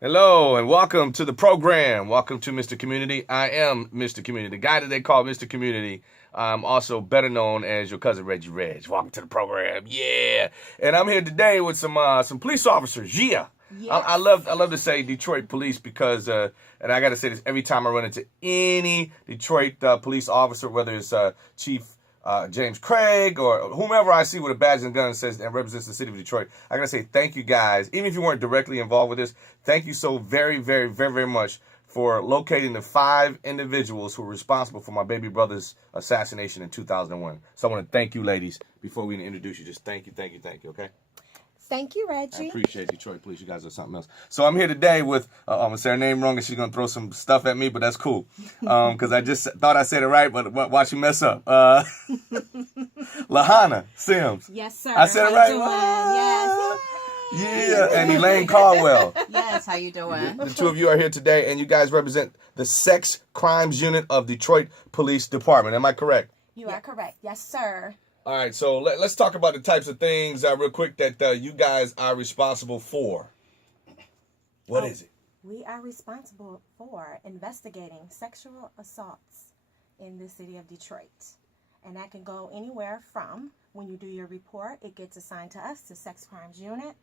Hello and welcome to the program. Welcome to Mr. Community. I am Mr. Community, the guy that they call Mr. Community. I'm also better known as your cousin Reggie Reg. Welcome to the program. Yeah. And I'm here today with some police officers. Yeah. Yes. I love to say Detroit police because, and I got to say this every time I run into any Detroit police officer, whether it's Chief James Craig or whomever I see with a badge and gun says and represents the city of Detroit, I gotta say thank you guys. Even if you weren't directly involved with this, thank you so very, very, very, very much for locating the 5 individuals who were responsible for my baby brother's assassination in 2001. So I want to thank you, ladies. Before we introduce you, just thank you, okay? Thank you, Reggie. I appreciate Detroit Police. You guys are something else. So I'm here today with, I'm going to say her name wrong and she's going to throw some stuff at me, but that's cool. Because I just thought I said it right, but watch you mess up. Lahana Sims. Yes, sir. I said it right? Yes. Yeah, and Elaine Caldwell. Yes, how you doing? The two of you are here today, and you guys represent the Sex Crimes Unit of Detroit Police Department. Am I correct? You are correct. Yes, sir. All right, so let's talk about the types of things real quick that you guys are responsible for. What is it? We are responsible for investigating sexual assaults in the city of Detroit. And that can go anywhere from when you do your report, it gets assigned to us, the Sex Crimes Unit.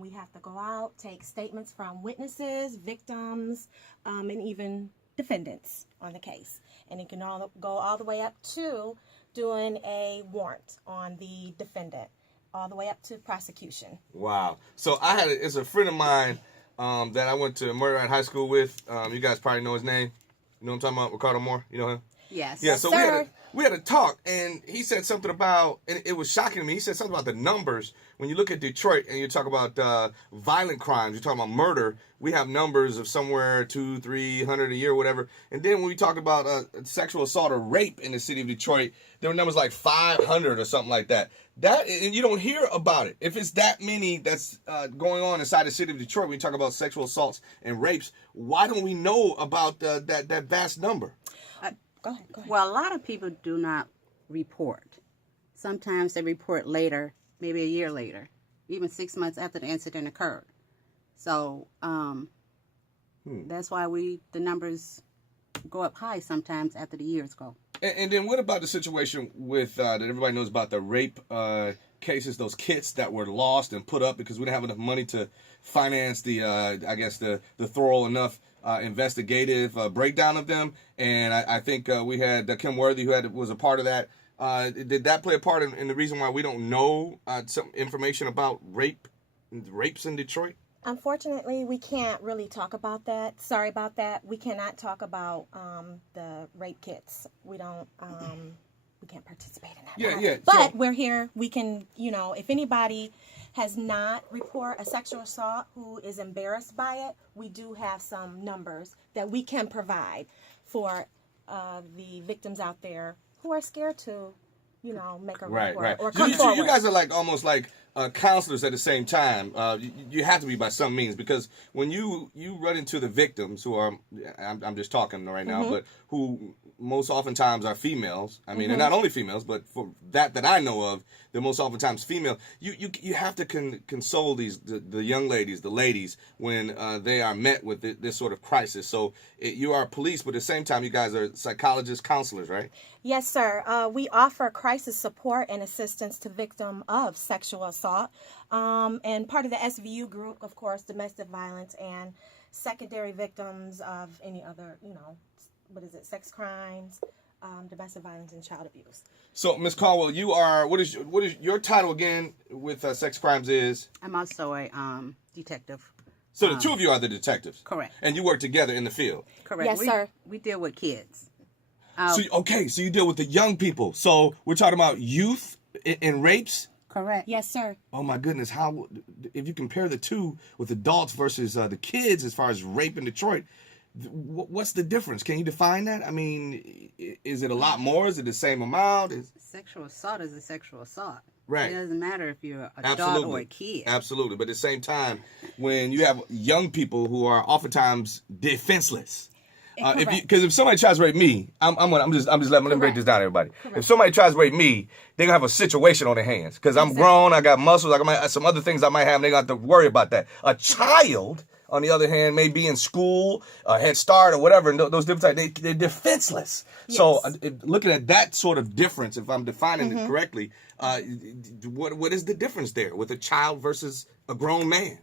We have to go out, take statements from witnesses, victims, and even defendants on the case. And it can go all the way up to doing a warrant on the defendant, all the way up to prosecution. Wow. So it's a friend of mine that I went to Murray High School with. You guys probably know his name. You know what I'm talking about? Ricardo Moore? You know him? Yes. Yeah, yes, so sir. we had a talk, and he said something about, and it was shocking to me. He said something about the numbers. When you look at Detroit and you talk about violent crimes, you're talking about murder, we have numbers of somewhere 200-300 a year, whatever. And then when we talk about sexual assault or rape in the city of Detroit, there were numbers like 500 or something like that. And you don't hear about it. If it's that many that's going on inside the city of Detroit, when you talk about sexual assaults and rapes, why don't we know about that vast number? Go ahead. Well, a lot of people do not report. Sometimes they report later, maybe a year later, even 6 months after the incident occurred. So that's why the numbers go up high sometimes after the years go. And then what about the situation with that everybody knows about the rape cases, those kits that were lost and put up because we didn't have enough money to finance the thorough enough investigative breakdown of them. And I think we had Kim Worthy who was a part of that. Did that play a part in the reason why we don't know some information about rapes in Detroit? Unfortunately, we can't really talk about that. Sorry about that. We cannot talk about the rape kits. We don't. We can't participate in that. Yeah. But we're here. We can. If anybody has not reported a sexual assault who is embarrassed by it, we do have some numbers that we can provide for the victims out there who are scared to, make a report or come forward. You guys are like almost like counselors at the same time. You have to be by some means, because when you run into the victims who are, I'm just talking right now, but who most oftentimes are females. I mean, they're not only females, but for that I know of, they're most oftentimes female. You have to console the young ladies, the ladies, when they are met with this sort of crisis. So you are police, but at the same time, you guys are psychologists, counselors, right? Yes, sir. We offer crisis support and assistance to victims of sexual assault. And part of the SVU group, of course, domestic violence and secondary victims of any other, sex crimes, domestic violence, and child abuse. So, Ms. Caldwell, you are, what is your title again with sex crimes is? I'm also a detective. So the two of you are the detectives? Correct. And you work together in the field? Correct. Yes, sir. We deal with kids. So you deal with the young people. So we're talking about youth and rapes? Correct. Yes, sir. Oh my goodness! How, if you compare the two with adults versus the kids, as far as rape in Detroit, what's the difference? Can you define that? I mean, is it a lot more? Is it the same amount? Sexual assault is a sexual assault. Right. It doesn't matter if you're an Absolutely. adult or a kid. Absolutely. But at the same time, when you have young people who are oftentimes defenseless. Because if somebody tries to rape me, I'm just let me break this down, everybody. Correct. If somebody tries to rape me, they're gonna have a situation on their hands because I'm grown, I got muscles, I got some other things I might have. And they gonna have to worry about that. A child, on the other hand, may be in school, Head Start or whatever, and those different types, they're defenseless. Yes. So looking at that sort of difference, if I'm defining it correctly, what is the difference there with a child versus a grown man?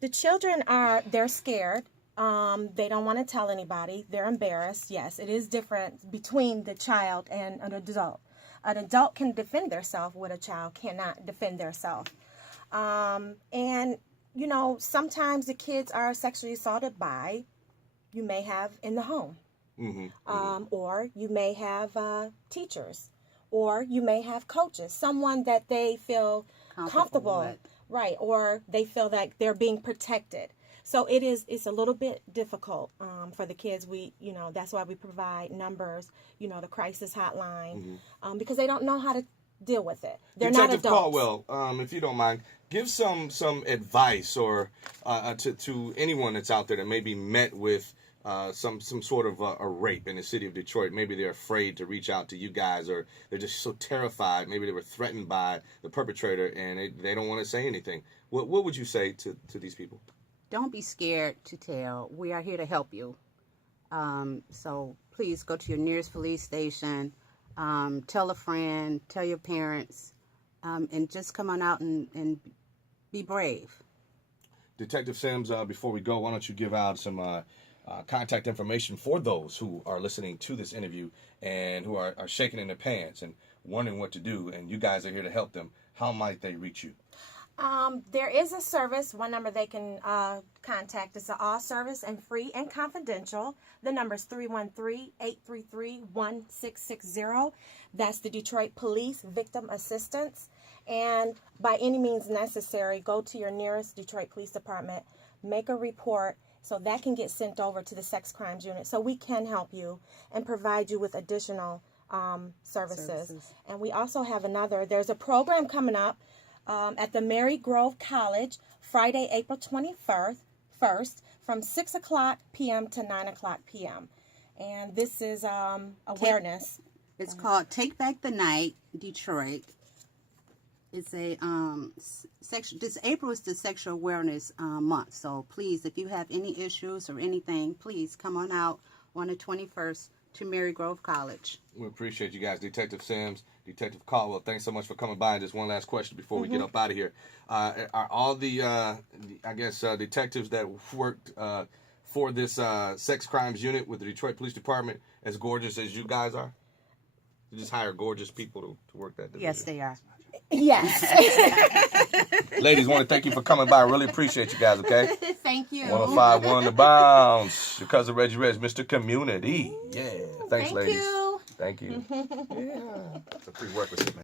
The children they're scared. They don't want to tell anybody. They're embarrassed. Yes, it is different between the child and an adult. An adult can defend themselves, what a child cannot defend themselves. And, sometimes the kids are sexually assaulted by, you may have in the home. Or you may have teachers. Or you may have coaches. Someone that they feel comfortable with. Right. Or they feel like they're being protected. So it's a little bit difficult for the kids. That's why we provide numbers, the crisis hotline, because they don't know how to deal with it. They're Detective not adults. Caldwell, if you don't mind, give some advice or to anyone that's out there that may be met with some sort of a rape in the city of Detroit. Maybe they're afraid to reach out to you guys, or they're just so terrified. Maybe they were threatened by the perpetrator and they don't want to say anything. What would you say to these people? Don't be scared to tell. We are here to help you. So please go to your nearest police station, tell a friend, tell your parents, and just come on out and be brave. Detective Sims, before we go, why don't you give out some contact information for those who are listening to this interview and who are shaking in their pants and wondering what to do, and you guys are here to help them. How might they reach you? There is a service, one number they can contact. It's an all service and free and confidential. The number is 313-833-1660. That's the Detroit Police Victim Assistance. And by any means necessary, go to your nearest Detroit Police Department, make a report so that can get sent over to the Sex Crimes Unit so we can help you and provide you with additional services. And we also have there's a program coming up at the Mary Grove College, Friday, April 21st, from 6 o'clock p.m. to 9 o'clock p.m. And this is awareness. It's called Take Back the Night, Detroit. It's a this April is the Sexual Awareness Month. So please, if you have any issues or anything, please come on out on the 21st to Mary Grove College. We appreciate you guys. Detective Sims, Detective Caldwell, thanks so much for coming by. And just one last question before we get up out of here. Are all the detectives that worked for this sex crimes unit with the Detroit Police Department as gorgeous as you guys are? You just hire gorgeous people to work that division? Yes, they are. Yes. Ladies, want to thank you for coming by. I really appreciate you guys, okay? Thank you. 105.1 The Bounce. Your cousin Reggie Reg, Mr. Community. Yeah. Thanks, ladies. You. Thank you. Yeah. It's a prerequisite, man.